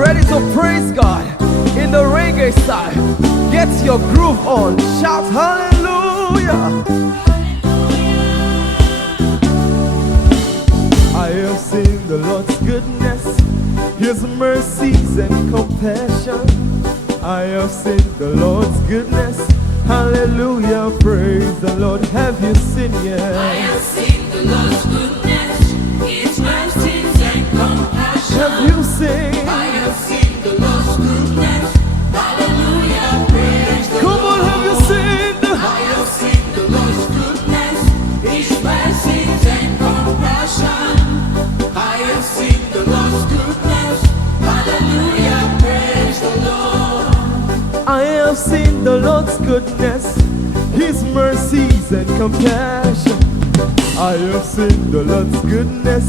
ready to praise God in the reggae style, get your groove on. Shout hallelujah. I have seen the Lord's goodness, His mercies and compassion. I have seen the Lord's goodness. Hallelujah, praise the Lord. Have you seen yet? I have seen the Lord's goodness, His mercies and compassion. Have you seen? I have seen the Lord's goodness. Hallelujah, praise the Lord. Come on, have you seen? I have seen the Lord's goodness, His mercies and compassion. I have seen the Lord's goodness. Hallelujah, praise the Lord. I have seen the Lord's goodness, His mercies and compassion. I have seen the Lord's goodness.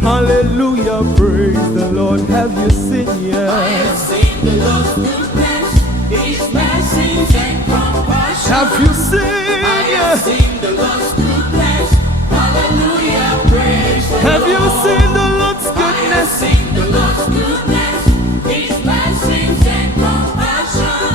Hallelujah, praise the Lord. Have you seen yet? I have seen the Lord's goodness, His mercies and compassion. Have you seen? I have seen the Lord's goodness. Hallelujah, praise the Lord. Have you seen the Lord's I have goodness? seen the Lord's goodness, His mercies and compassion.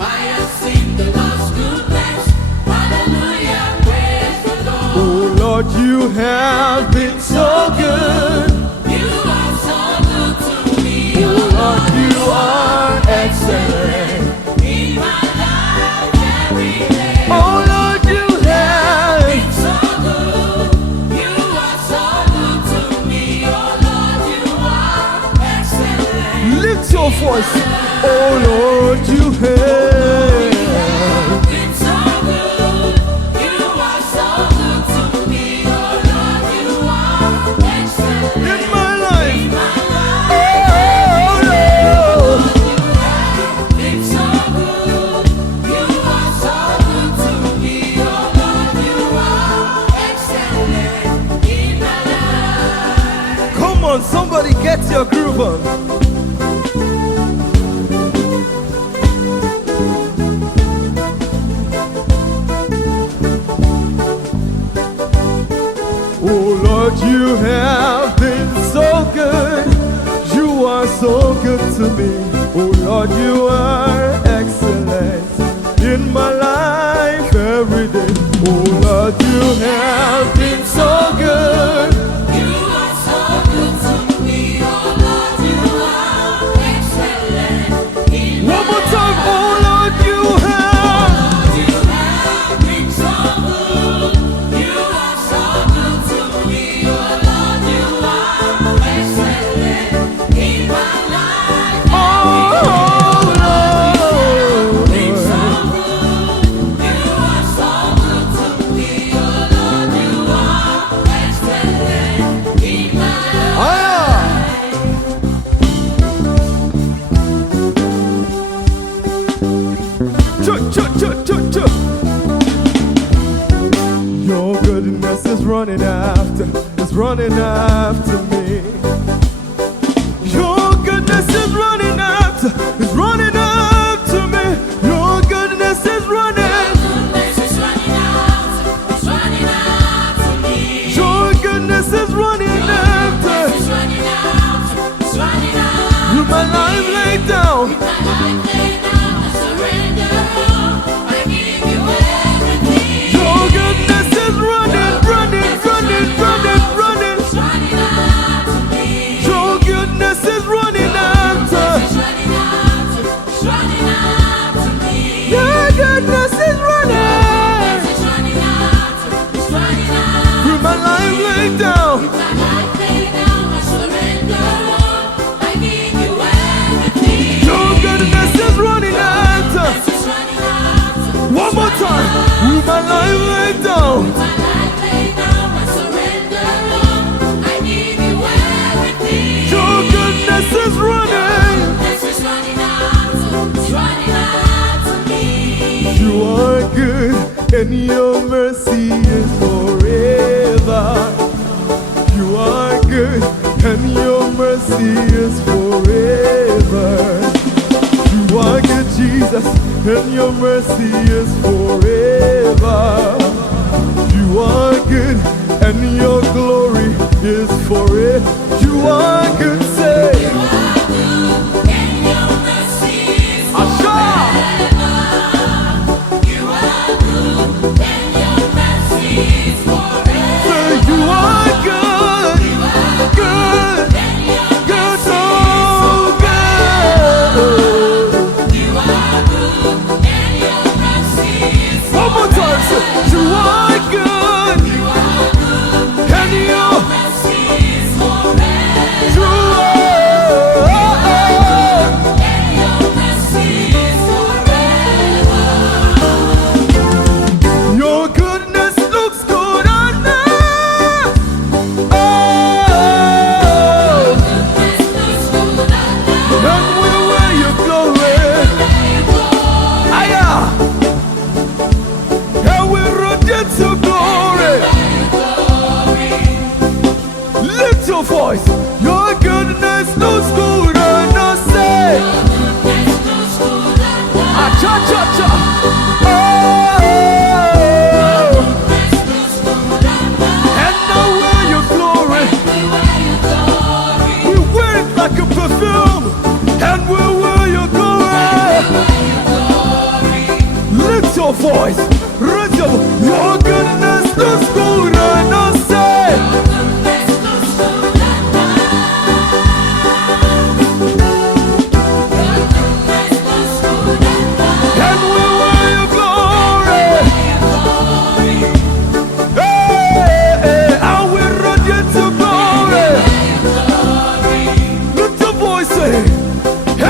I have seen the Lord's goodness. Hallelujah, praise the Lord. Oh Lord, you have been so good. You are so good to me. Oh Lord, you are excellent. In my life every day. Oh Lord, you have. It's so good. You are so good to me. Oh Lord, you are excellent. Lift your voice. Oh Lord, you have. It's so good. You are so good to me. Oh Lord, you are excellent. In my life. In my life. Oh Lord. It's so good. You are so good to me. Oh Lord, you are excellent in my life. Come on, somebody get your groove on. Oh Lord, you have been so good. You are so good to me. Oh Lord, you are excellent in my life every day. Oh Lord, you have been so good. You are so good to me. Oh Lord, you are excellent in my One more time. life. Oh Lord, you have. Lord, you have been so good. You are so good to me. Oh Lord, you are excellent in my life. Oh Lord. Been so good. You are so good to me. Oh Lord, you are excellent in my life. Your goodness is running after me. Your goodness is running after me. Your goodness is running. Goodness is running out. It's running out to me. Your goodness is running after. It's running out. It's running out. You my life laid down. My life laid down. I surrender all. I give you everything. Your goodness is running. It's running out to me. Your goodness is running after. It's running out. It's running out to me. Your goodness is running. It's running out. It's running out. You my life laid down. My life laid down. I surrender all. I give you everything. Your goodness is running after. It's running out. One more time. You my life laid down. My life laid down. I surrender all. I give you everything. Your goodness is running. This is running out. It's running out to me. You are good and your mercy is forever. You are good and your mercy is forever. You are good, Jesus, and your mercy is forever. You are good and your glory is forever. You are good, say. You are good.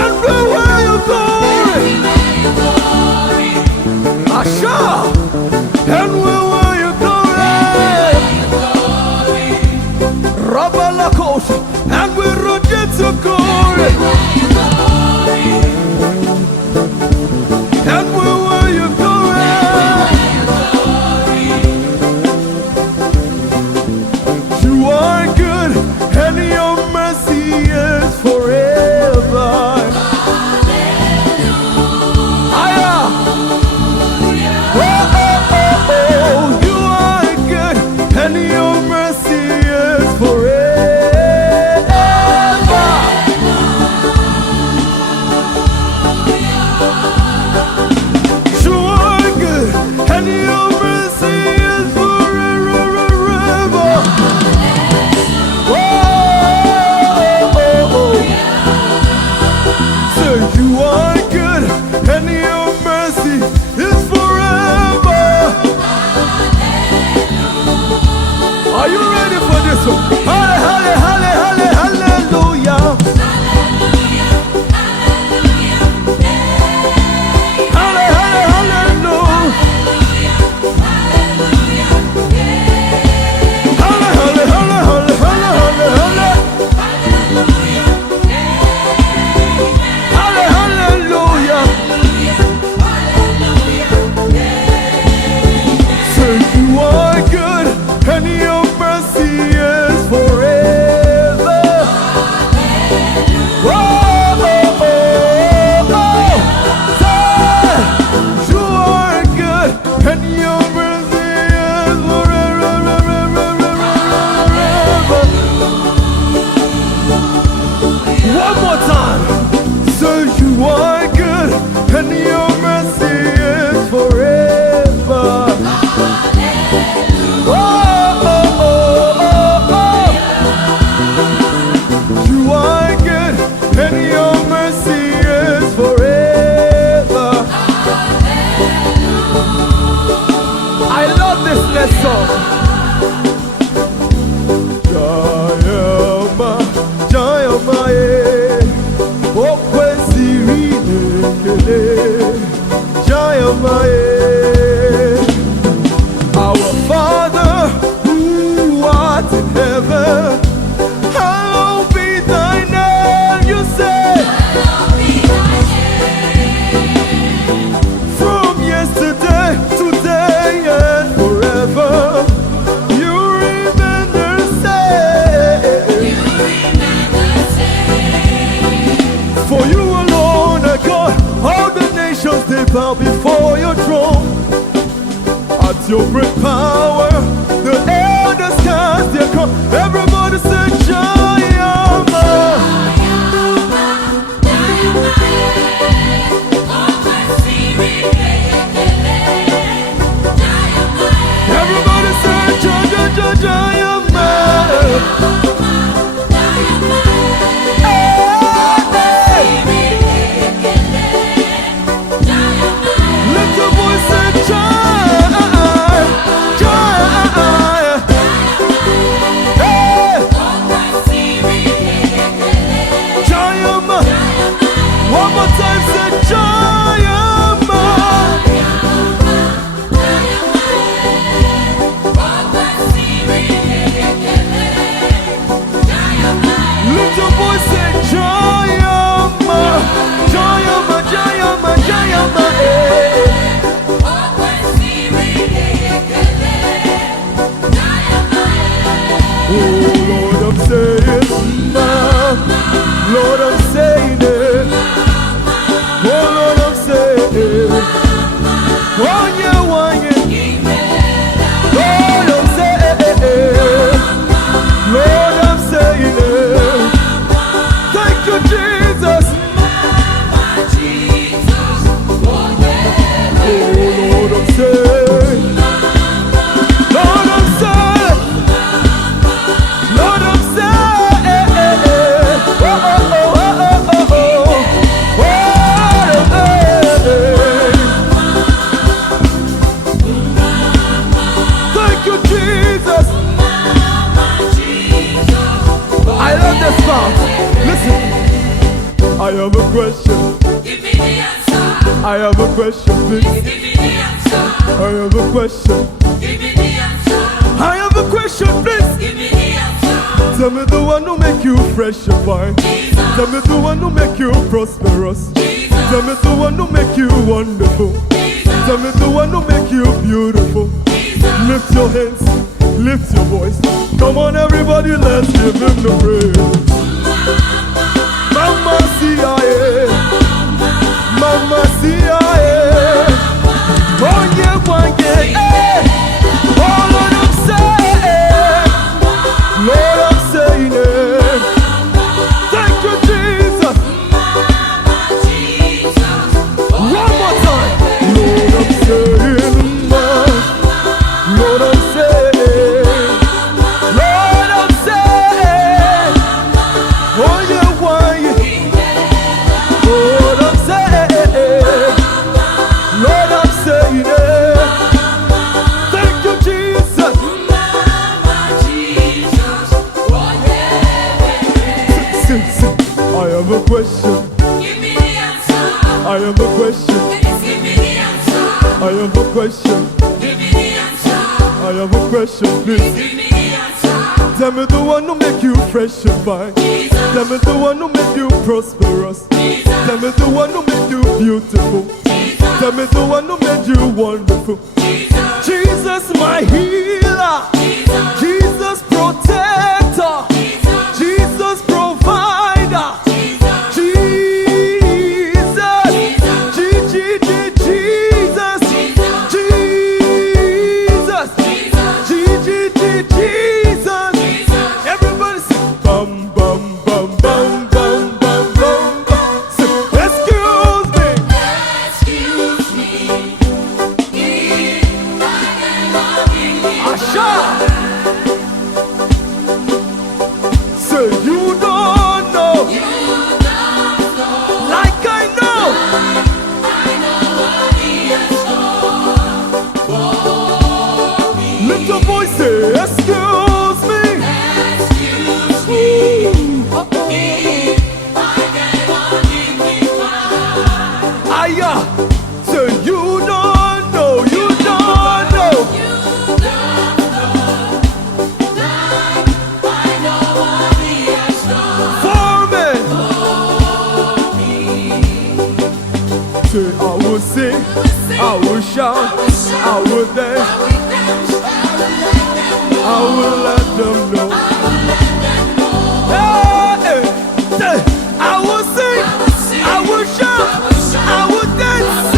everywhere you go. Asha, everywhere you go. Rabalakos, and we rotate to glory. Everywhere you go. You are good, and your mercy is forever. Aya. Oh, oh, oh, oh. You are good, and your mercy is forever. You are good, and your mercy is forever. Oh, oh, oh. So you are good, and your mercy is forever. Are you ready for this one? Halle, halle, halle, hallelujah. Halle, halle, hallelujah. Halle, halle, halle, halle, halle, halle, halle. Halle, hallelujah. Say you are good, and your mercy is forever. Oh, oh, oh, oh. Say you are good, and your mercy is forever. One more time. Say you are good, and your mercy is forever. Oh, oh, oh, oh, oh. You are good, and your mercy is forever. I love this next song. Jayama, Jayama, Okwesiri Nekele, Jayama, our Father who art in heaven, hallowed be thy name, you say. From yesterday, today, and forever, you remain the same. For you alone are God, all the nations they bow before your throne. At your great power, the elders cast their crown. Everybody say, Jayama. Everybody say, Jayama. Let your voice say, Jay. I have a question. Give me the answer. I have a question, please. Give me the answer. I have a question. Give me the answer. I have a question, please. Give me the answer. Tell me the one who make you fresh and fine. Jesus. Tell me the one who make you prosperous. Jesus. Tell me the one who make you wonderful. Jesus. Tell me the one who make you beautiful. Jesus. Lift your hands, lift your voice. Come on, everybody, let's give him the praise. Mama CIA, Mama CIA. Oh yeah, one yeah. All of them say, Lord, I'm saying it. Thank you, Jesus. One more time. Lord, I'm saying, Lord, I'm saying, Lord, I'm saying, oh yeah, why? Lord, I'm saying, Lord, I'm saying it. Thank you, Jesus. Sing. I have a question. Give me the answer. I have a question. Please give me the answer. I have a question. Give me the answer. I have a question, please. Give me the answer. Tell me the one who make you fresh and fine. Jesus. Tell me the one who make you prosperous. Jesus. Tell me the one who make you beautiful. Jesus. Tell me the one who made you wonderful. Jesus. Jesus, my healer. Jesus. Jesus, protector. Jesus. Jesus, provider. Jesus. Jesus. Jesus. Jesus. Everybody sing. Bum, bum, bum, bum, bum, bum, bum, bum. Sing. Excuse me. Excuse me. If I cannot give you Asha. Say you don't know. you don't know. Like I know. I know what he has done for me. Lift your voice, say, excuse me. Excuse me. If I cannot give you mine. Aya. Say you don't know. You don't know. You don't know. I know what he has done For me. for me. Say I will sing. I will shout. I will dance. I will let them know. Hey, hey. Say, I will sing. I will shout. I will dance.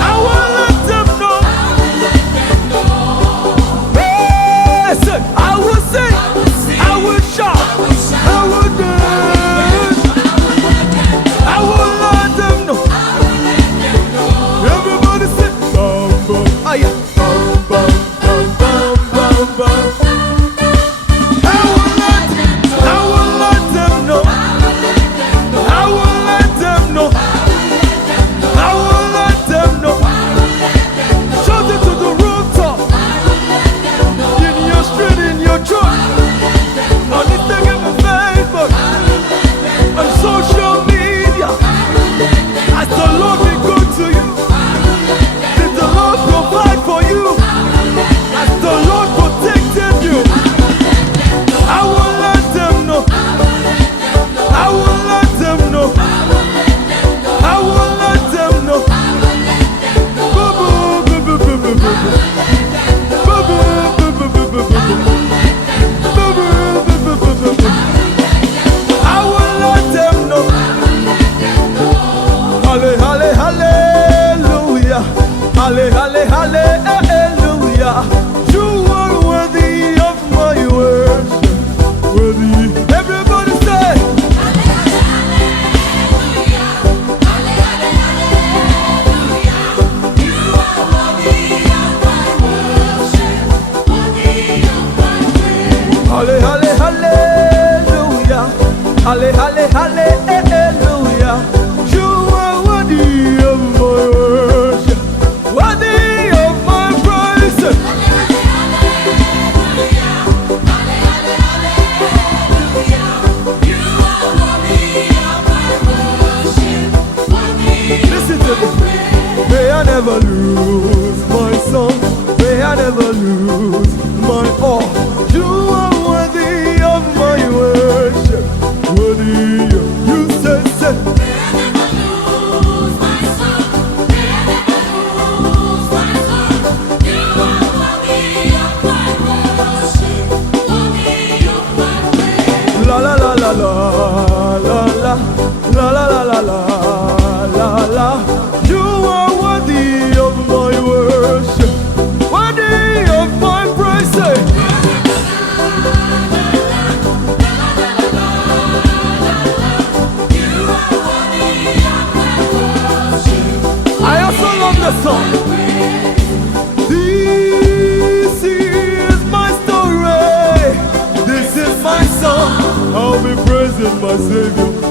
I will let them know. Hey, say, I will sing. I will shout. I will dance. I will let them know. Everybody say, bum bum, ah yeah, bum bum bum bum bum bum. I will let them know. I will let them know. I will let them know. Shout it to the rooftop. In your street, in your church, on Instagram and Facebook, on social media. As the Lord be good to you, did the Lord provide for you? As the Lord protected you, I will let them know. I will let them know. I will let them know. Boo boo boo boo boo boo boo. Boo boo boo boo boo boo boo. Boo boo boo boo boo boo. I will let them know. Halle, halle, hallelujah. Halle, halle, hallelujah. You are worthy of my worship. Worthy. Everybody say, halle, halle, hallelujah. Halle, halle, hallelujah. You are worthy of my worship. Worthy of my praise.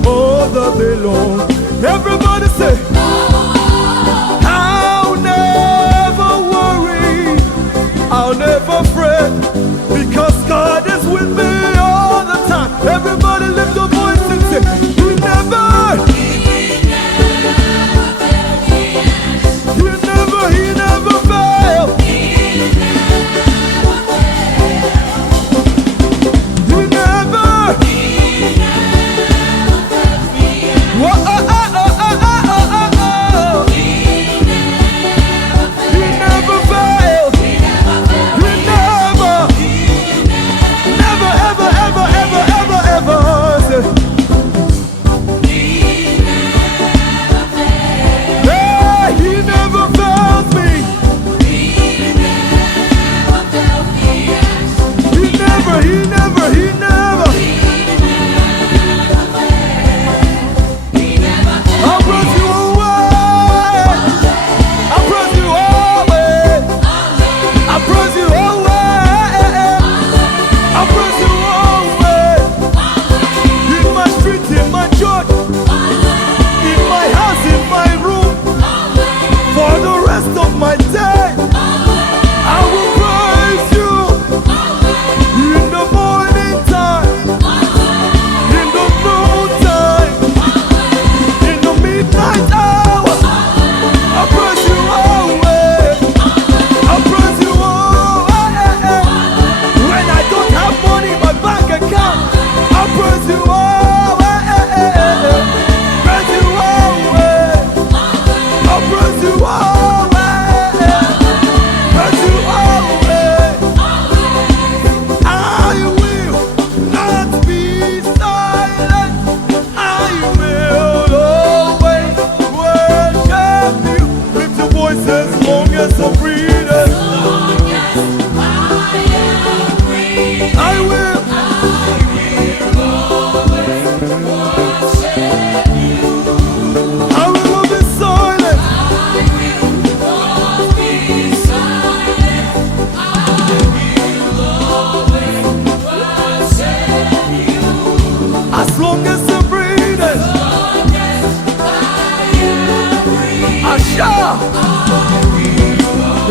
all the day long. Everybody say, I'll never worry, I'll never fret, because God is with me all the time. Everybody lift your voice and say, He never failed me.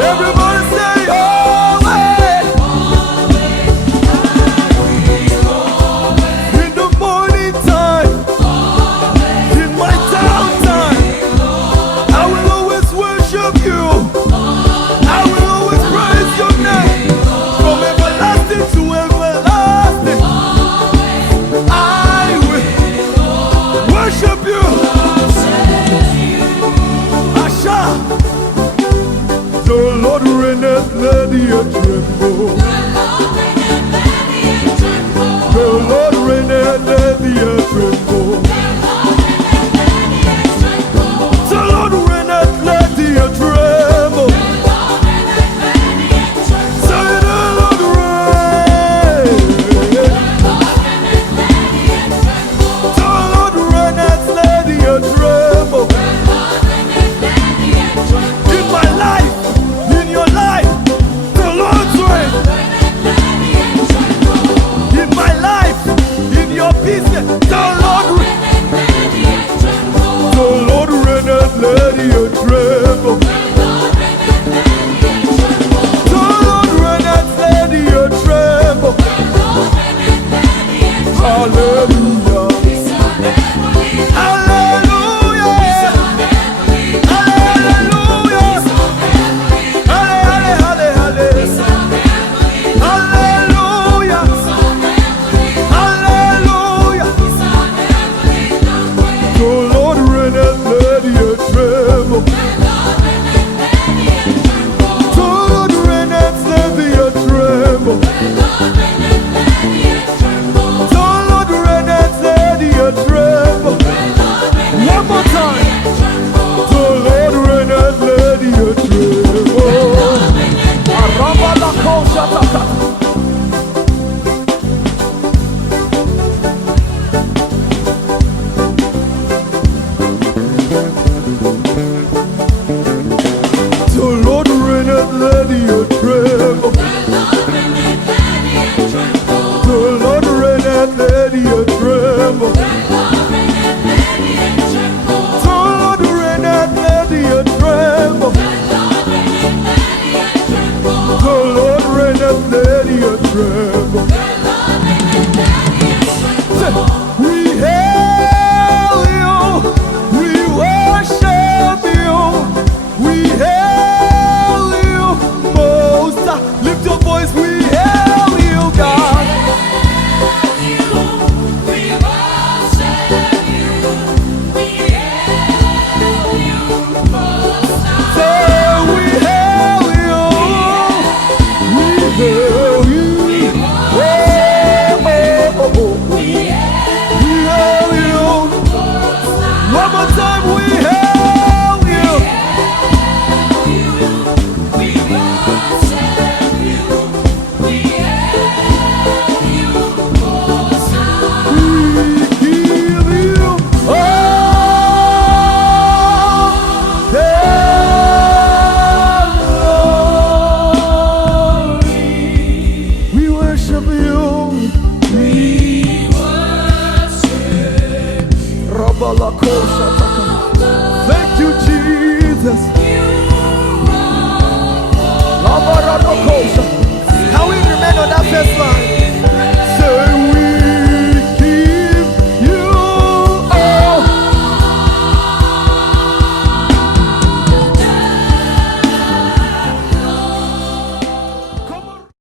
Everybody say, always. In the morning time, in my downtime, I will always worship you. I will always praise your name. From everlasting to everlasting, I will worship you. The Lord Thank you, Jesus.